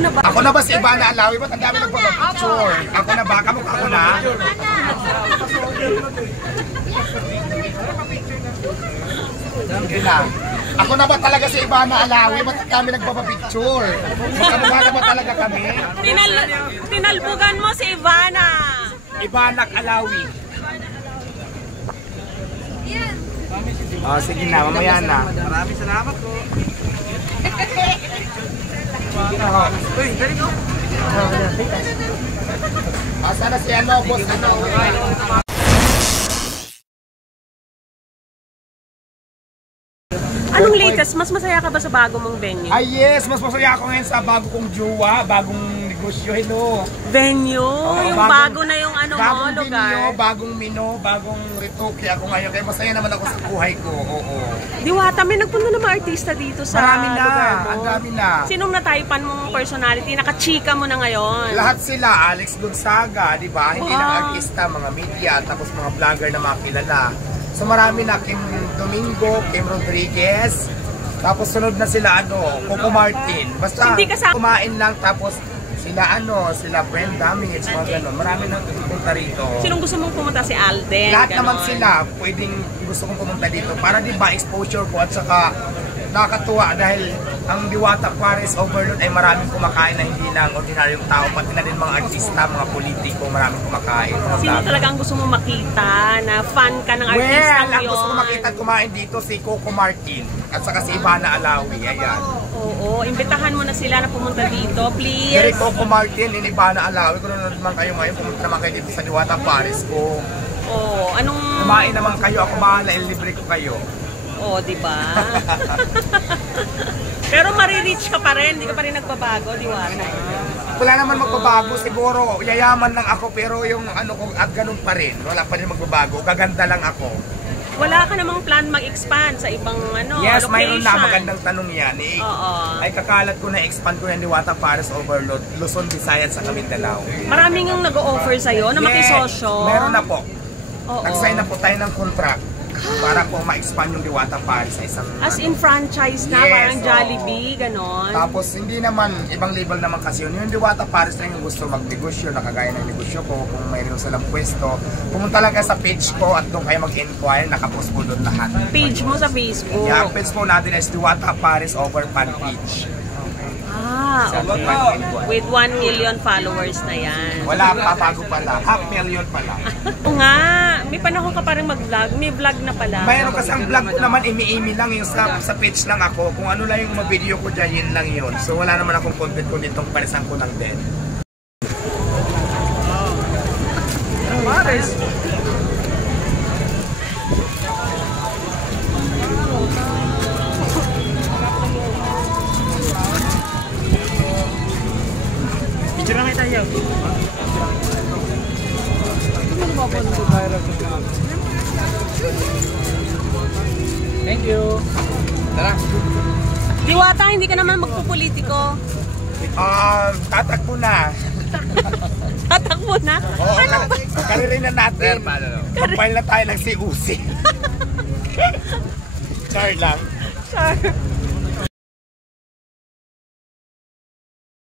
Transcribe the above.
na ba? Ako na ba si Ivana Alawi? Ba't ang dami nagpapapicture? Ako na ba? Kamukha ko na? Sige na. Ako na ba talaga si Ivana Alawi? Ba't ang dami nagpapapicture? Magkamukha na ba talaga kami? Tinalbugan mo si Ivana. Ivana Alawi. Oh, sige na, mamaya na. Maraming salamat po. Uy, galing ko. Sana si ano, boss, ano? Anong latest? Mas masaya ka ba sa bago mong venue? Ay yes, mas masaya ako ngayon sa bago kong jowa, bagong negosyo, hello. Venue? Yung bago na yung ano mo, lugar? Bagong bagong mino, bagong retoke ako ngayon. Kaya masaya naman ako sa buhay ko, oo. Diwata, may nagpunta na mga artista dito sa marami na, lugar mo. ang dami na. Sinong nataypan mong personality? Nakachika mo na ngayon? Lahat sila, Alex Gonzaga, di ba? Hindi lang artista, mga media, tapos mga vlogger na mga kilala. So marami na, Kim Domingo, Kim Rodriguez, tapos sunod na sila Coco Martin. Basta kumain lang, tapos sila Brenda Mitch, mga gano'n. Marami nang pumunta rito. Sinong gusto mong pumunta? Si Alden? Lahat naman sila, pwedeng gusto kong pumunta dito. Para di ba exposure ko at saka nakakatuwa dahil ang Diwata Paris Overload ay maraming kumakain na hindi lang ordinaryong tao, pati na din mga artista, mga politiko, maraming kumakain. Sino talagang gusto mo makita na fan ka ng artista yun? Ang gusto ko makita at kumain dito si Coco Martin at saka si Ivana Alawi, ayan. Oo, imbitahan mo na sila na pumunta dito, please. Pero Coco Martin and Ivana Alawi, kung nanonood naman kayo ngayon, pumunta naman kayo dito sa Diwata Paris ko. Oo, anong... Kumain naman kayo, ako bahala, ilibre ko kayo. Oo, diba? Pero marireach ka pa rin, hindi ka pa rin nagbabago, Diwata. Wala naman magbabago, siguro yayaman lang ako pero yung ko at ganun pa rin. Wala pa rin magbabago, gaganda lang ako. Wala ka namang plan mag-expand sa ibang yes, location? mayroon na, magandang tanong yan. Ay kakalat ko na, expand ko yung Diwata Paris Overload, Luzon, Visayas sa Mindanao. Maraming yung nag-o-offer sa'yo na makisosyo? Meron na po. Oo. Nag-sign na po tayo ng contract para po ma-expand yung Diwata Paris sa isang... As in franchise na, parang Jollibee, ganon? Tapos hindi naman, ibang label naman kasi yun. Yung Diwata Paris lang yung gusto mag-negosyo, nakagaya ng negosyo ko, kung mayroon silang pwesto. Pumunta lang kayo sa page ko at doon kayo mag-inquire, nakapost po doon lahat. Page mo sa Facebook? Yeah, page po natin is Diwata Paris Over Fan Page. With 1 million followers na yan. Wala pa, bago pala. 500,000 pala. Oo nga, may panahon ka pa rin mag-vlog. May vlog na pala. Mayroon kasi ang vlog ko naman, imi-imi lang yung sa page lang ako. Kung ano lang yung video ko dyan, yun lang yun. So wala naman akong content ko nitong parisan ko lang din. Paris! Picture lang tayo. Thank you. Tara. Diwata, hindi ka naman magpupolitiko. Tatakbo na. Tatakbo na? Oo, karirin na natin. Kapal na tayo ng si Uzi. Char lang. Char.